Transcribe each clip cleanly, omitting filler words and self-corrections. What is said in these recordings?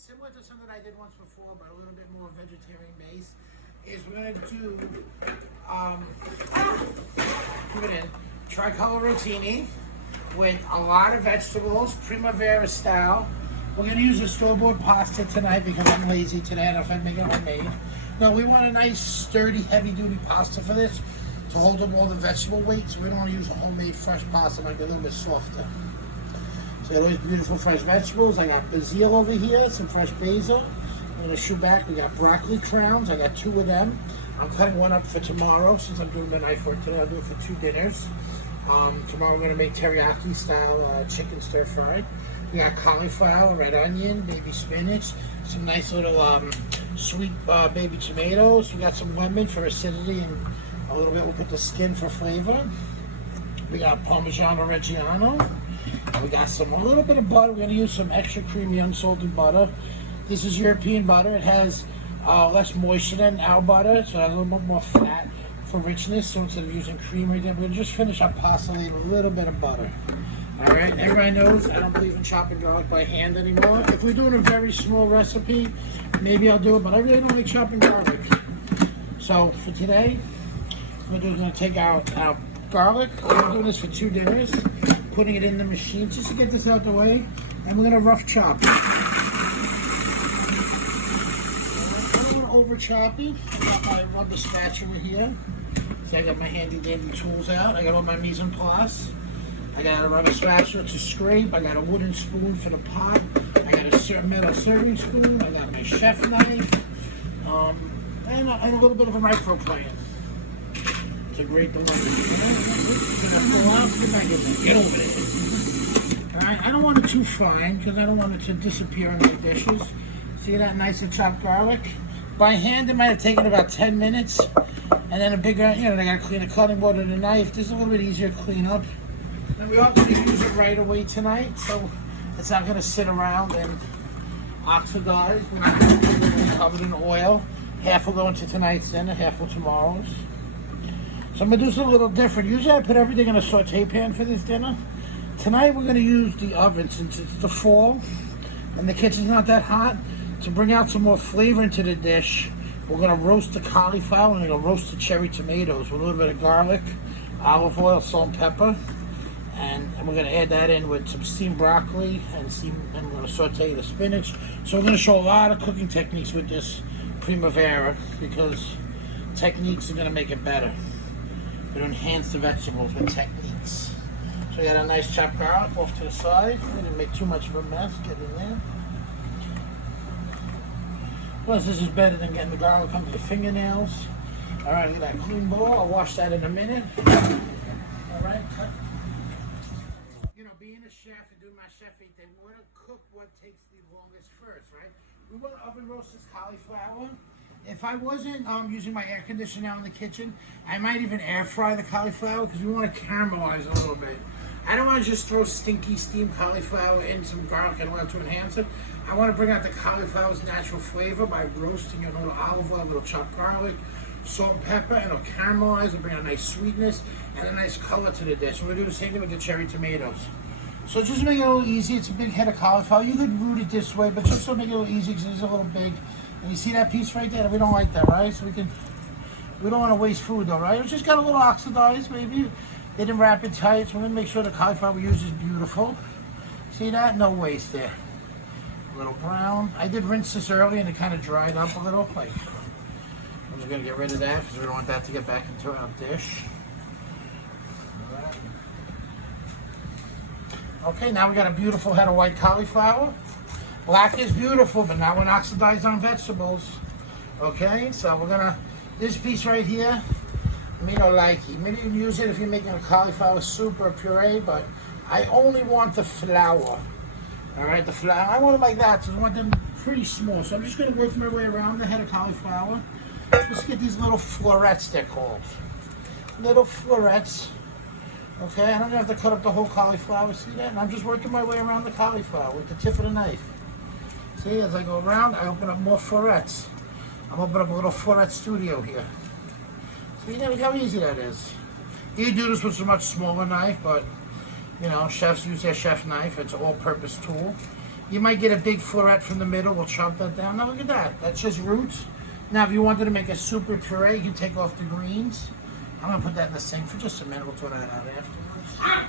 similar to something I did once before, but a little bit more vegetarian based, is we're gonna do put it in tricolor rotini with a lot of vegetables, Primavera style. We're gonna use a store-bought pasta tonight because I'm lazy today. I don't know if I make it homemade. No, we want a nice, sturdy, heavy-duty pasta for this to hold up all the vegetable weight. So we don't want to use a homemade fresh pasta, might be a little bit softer. So got those beautiful fresh vegetables. I got basil over here, some fresh basil. I'm gonna shoot back. We got broccoli crowns. I got 2 of them. I'm cutting one up for tomorrow since I'm doing the knife work today. I'll do it for 2 dinners. Tomorrow we're gonna make teriyaki style chicken stir fried. We got cauliflower, red onion, baby spinach, some nice little sweet baby tomatoes. We got some lemon for acidity and a little bit we'll put the skin for flavor. We got Parmigiano Reggiano. We got a little bit of butter. We're gonna use some extra creamy unsalted butter. This is European butter. It has less moisture than our butter, so it has a little bit more fat for richness. So instead of using cream right there, we'll just finish our pasta with a little bit of butter. All right, everybody knows I don't believe in chopping garlic by hand anymore. If we're doing a very small recipe, maybe I'll do it, but I really don't like chopping garlic. So for today, what we're going to take our garlic. We're doing this for 2 dinners, putting it in the machine just to get this out the way, and we're going to rough chop it. I don't want to over chop it. I got my rubber spatula here, so I got my handy dandy tools out. I got all my mise en place. I got a rubber spatula to scrape. I got a wooden spoon for the pot. I got a metal serving spoon. I got my chef knife, and a little bit of a microplane. It's a great delivery. Get over there. All right, I don't want it too fine because I don't want it to disappear in the dishes. See that nice and chopped garlic? By hand, it might have taken about 10 minutes, and then a bigger, they got to clean the cutting board and the knife. This is a little bit easier to clean up. And we are going to use it right away tonight, so it's not going to sit around and oxidize. We're not going to put it covered in oil. Half will go into tonight's dinner, half will tomorrow's. So I'm going to do something a little different. Usually I put everything in a saute pan for this dinner. Tonight we're going to use the oven since it's the fall and the kitchen's not that hot. To bring out some more flavor into the dish, we're going to roast the cauliflower and we're going to roast the cherry tomatoes with a little bit of garlic, olive oil, salt, and pepper. And we're going to add that in with some steamed broccoli and we're going to saute the spinach. So we're going to show a lot of cooking techniques with this Primavera because techniques are going to make it better. We're going to enhance the vegetables with techniques. So we got a nice chopped garlic off to the side. We didn't make too much of a mess. Get in there. Plus, this is better than getting the garlic under your fingernails. All right, look at that clean bowl. I'll wash that in a minute. All right, cut. Being a chef and doing my chefing, they want to cook what takes the longest first, right? We want to oven roast this cauliflower. If I wasn't using my air conditioner out in the kitchen, I might even air fry the cauliflower because we want to caramelize a little bit. I don't want to just throw stinky steamed cauliflower in some garlic and oil to enhance it. I want to bring out the cauliflower's natural flavor by roasting it, a little olive oil, a little chopped garlic, salt and pepper, and it'll caramelize and bring a nice sweetness and a nice color to the dish. We're going to do the same thing with the cherry tomatoes. So just to make it a little easy, it's a big head of cauliflower. You could root it this way, but just to make it a little easy because it's a little big. And you see that piece right there? We don't like that, right? So we don't want to waste food though, right? It's just got a little oxidized, maybe. They didn't wrap it tight, so we're gonna make sure the cauliflower we use is beautiful. See that? No waste there. A little brown. I did rinse this early and it kind of dried up a little. Like, I'm just gonna get rid of that because we don't want that to get back into our dish. Okay, now we got a beautiful head of white cauliflower. Black is beautiful, but not when oxidized on vegetables. Okay, so we're gonna, this piece right here, me don't like it. Maybe you can use it if you're making a cauliflower soup or a puree, but I only want the flower. All right, the flower, I want them like that, so I want them pretty small. So I'm just gonna work my way around the head of cauliflower. Let's get these little florets, they're called. Little florets. Okay, I don't have to cut up the whole cauliflower, see that? And I'm just working my way around the cauliflower with the tip of the knife. See, as I go around, I open up more florets. I'm opening up a little floret studio here. See, look how easy that is. You can do this with a much smaller knife, but, chefs use their chef knife. It's an all-purpose tool. You might get a big floret from the middle. We'll chop that down. Now look at that. That's just roots. Now if you wanted to make a super puree, you can take off the greens. I'm gonna put that in the sink for just a minute. We'll throw that out afterwards. Oh,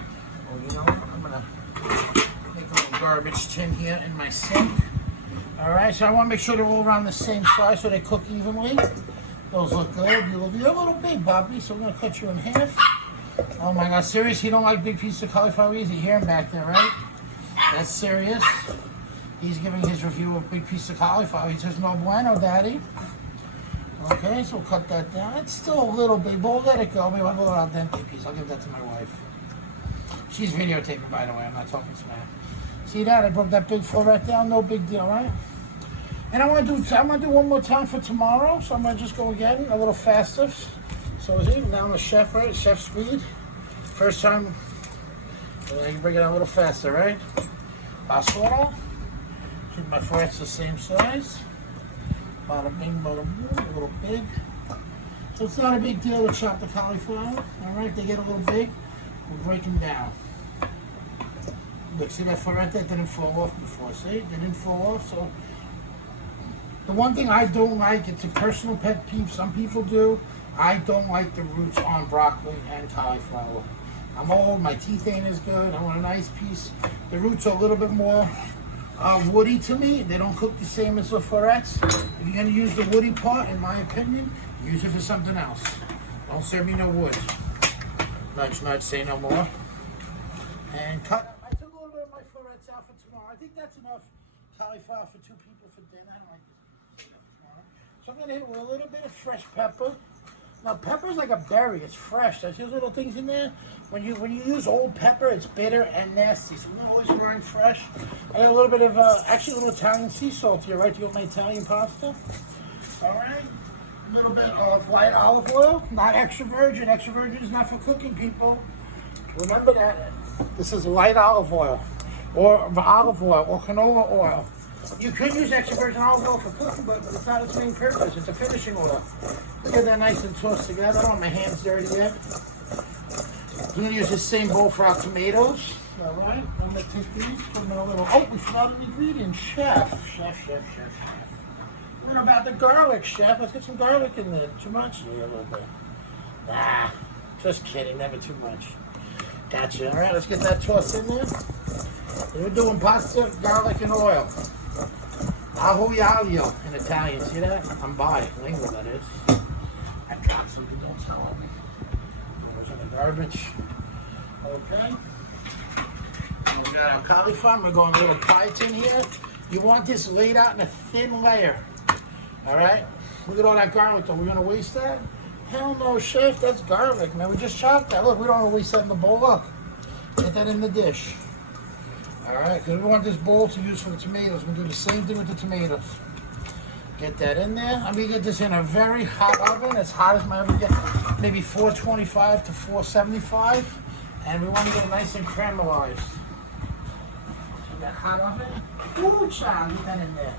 you know what? I'm gonna make a little garbage tin here in my sink. All right, so I want to make sure they're all around the same size so they cook evenly. Those look good. You're a little big, Bobby, so we're gonna cut you in half. Oh my God, serious? You don't like big pieces of cauliflower? You hear him back there, right? That's serious. He's giving his review of big piece of cauliflower. He says, no bueno, Daddy. Okay, so we'll cut that down. It's still a little big, but we'll let it go. Maybe I'll have a little al dente piece. I'll give that to my wife. She's videotaping, by the way. I'm not talking smack. See that? I broke that big floret down. No big deal, right? And I'm gonna do one more time for tomorrow. So I'm gonna just go again a little faster. So see, now I'm the chef, right? Chef speed. First time, I can bring it a little faster, right? Pasora. Keep my florets the same size. Bada bing, bada boom, a little big. So it's not a big deal to chop the cauliflower. All right, they get a little big. We'll break them down. Look, see that floret that didn't fall off before? See, they didn't fall off. So the one thing I don't like, it's a personal pet peeve. Some people do. I don't like the roots on broccoli and cauliflower. I'm old. My teeth ain't as good. I want a nice piece. The roots are a little bit more woody to me. They don't cook the same as the florets. If you're gonna use the woody part, in my opinion, use it for something else. Don't serve me no wood. Nudge, nudge, say no more. And cut. I took a little bit of my florets out for tomorrow. I think that's enough cauliflower for 2 people for dinner. I don't like this. So I'm gonna hit it with a little bit of fresh pepper. Now pepper's like a berry. It's fresh. There's these little things in there. When you use old pepper, it's bitter and nasty. So I'm always growing fresh. I got a little bit of actually a little Italian sea salt here, right? To get my Italian pasta. All right. A little bit of white olive oil, not extra virgin. Extra virgin is not for cooking, people. Remember that. This is light olive oil, or canola oil. You could use extra virgin olive oil for cooking, but it's not its main purpose. It's a finishing oil. Get that nice and tossed together. I don't want my hands dirty yet. I'm going to use the same bowl for our tomatoes. All right. I'm going to take these, put them in a little. Oh, we forgot an ingredient. Chef. What about the garlic, Chef? Let's get some garlic in there. Too much? Yeah, a little bit. Nah, just kidding. Never too much. Gotcha. All right, let's get that tossed in there. We're doing pasta, garlic, and oil. Aglio e olio in Italian. See that? I'm bilingual, that is. I dropped something. Don't tell me. Goes in the garbage. Okay. We got our cauliflower. We're going a little pie tin here. You want this laid out in a thin layer. All right. Look at all that garlic, though. We're gonna waste that? Hell no, Chef. That's garlic, man. We just chopped that. Look, we don't want to waste that in the bowl. Look. Get that in the dish. All right, because we want this bowl to use for the tomatoes. We'll do the same thing with the tomatoes. Get that in there. I'm going to get this in a very hot oven, as hot as my oven gets, maybe 425 to 475. And we want to get it nice and caramelized. So that hot oven. Ooh, child, get that in there.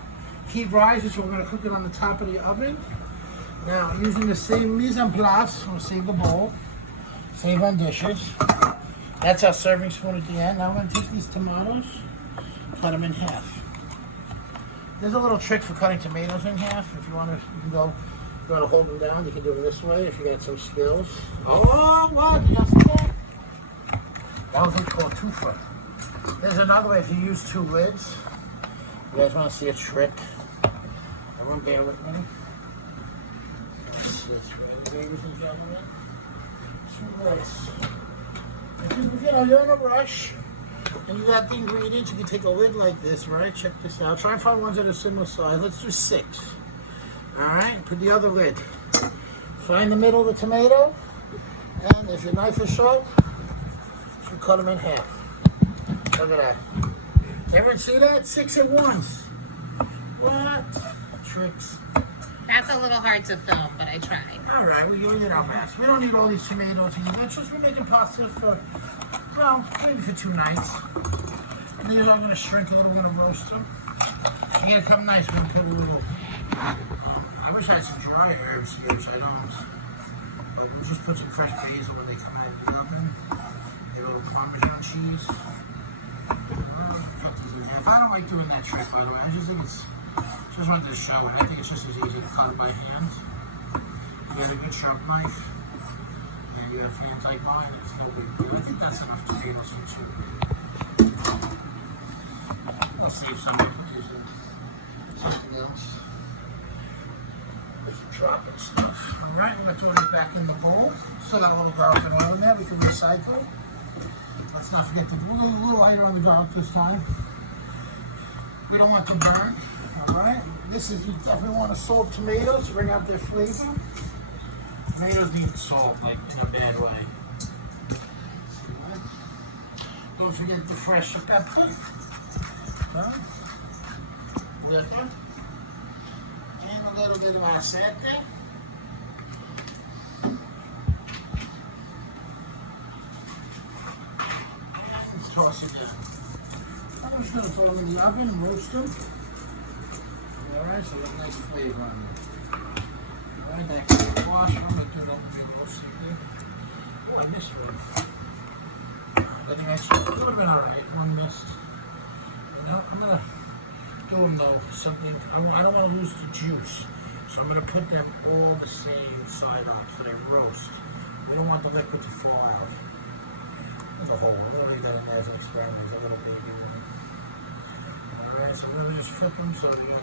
Heat rises, so we're going to cook it on the top of the oven. Now, using the same mise en place, I'm going to save the bowl. Save on dishes. That's our serving spoon at the end. Now I'm going to take these tomatoes, cut them in half. There's a little trick for cutting tomatoes in half. If you want to, you can go, if you want to hold them down, you can do it this way if you got some skills. Oh, what? You got some there? That was what's called two-foot. There's another way if you use 2 lids. You guys want to see a trick? Everyone bear with me. Let's see, it's ready, ladies and gentlemen. 2 lids. You know, you're in a rush and you got the ingredients, you can take a lid like this, right? Check this out. Try and find ones that are similar size. Let's do 6. All right, put the other lid. Find the middle of the tomato, and if your knife is sharp, you cut them in half. Look at that. Ever see that? 6 at once. What? Tricks. That's a little hard to film, but I tried. All right, we're giving it our best. We don't need all these tomatoes and vegetables. We're making pasta for, well, maybe for 2 nights. And these are going to shrink a little. We're going to roast them. They're going to come nice. We're going to put a little, I wish I had some dry herbs here, which I don't. But we'll just put some fresh basil when they come out of the oven. A little Parmesan cheese. Cut these in half. I don't like doing that trick, by the way. I just think it's, just wanted to show it. I think it's just as easy to cut it by hand. You got a good sharp knife, and you have hands like mine, it's no big deal. I think that's enough tomatoes for two. I'll save some of these in something else. Just dropping stuff. Alright, I'm going to throw this back in the bowl. Still got a little garlic and oil in there, we can recycle. Let's not forget to do a little lighter on the garlic this time. We don't want to burn. Alright, this is, you definitely want to salt tomatoes to bring out their flavor. Tomatoes need salt, like in a bad way. Don't forget the fresh pepper. Pepper. And a little bit of aceite. Toss it down. I'm just going to throw them in the oven and roast them. Alright, so a nice flavor on them. Alright, that can be washed. I'm going to do it up in roast it. Oh, I missed one. I think I should. It would have been alright. One missed. You know, I'm going to do them though, something. I don't want to lose the juice. So I'm going to put them all the same side up so they roast. We don't want the liquid to fall out. There's a hole. I'm going to leave that in there as an experiment. There's a little baby one. Alright, so we're going to just flip them so they got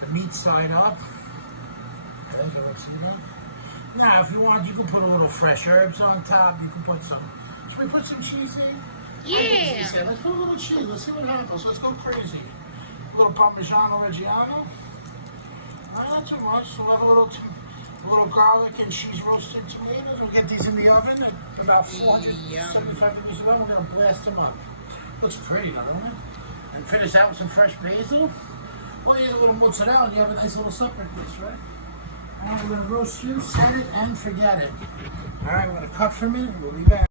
the meat side up. Okay, you don't see that? Now, if you want, you can put a little fresh herbs on top. You can put some. Should we put some cheese in? Yeah. Let's put a little cheese. Let's see what happens. Let's go crazy. A little Parmigiano Reggiano. Not too much. So we'll have a little garlic and cheese roasted tomatoes. We'll get these in the oven at about 475 degrees level. We're gonna blast them up. Looks pretty, don't it? And finish out with some fresh basil. Well, you have a little mozzarella and you have a nice little supper dish, right? And we're gonna roast you, set it, and forget it. All right, we're gonna cut for a minute and we'll be back.